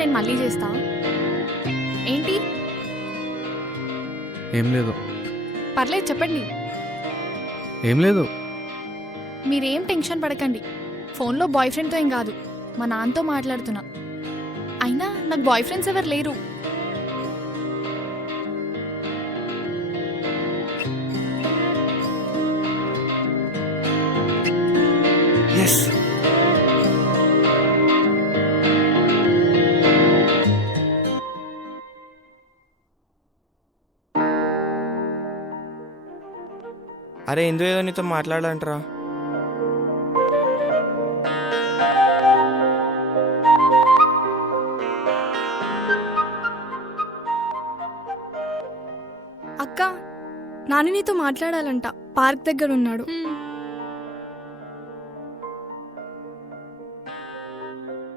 నేను మళ్ళీ చేస్తా. ఏంటి? ఏం లేదు. పర్లేదు చెప్పండి. ఏం లేదు. మీరేం టెన్షన్ పడకండి. ఫోన్లో బాయ్ ఫ్రెండ్తో ఏం కాదు, మా నాన్నతో మాట్లాడుతున్నా. అయినా నాకు బాయ్ ఫ్రెండ్స్ ఎవరు లేరు. ఎస్. అరే ఇందు ఏదో నీతో మాట్లాడాలంటరా. అక్క, నాని నీతో మాట్లాడాలంట, పార్క్ దగ్గర ఉన్నాడు.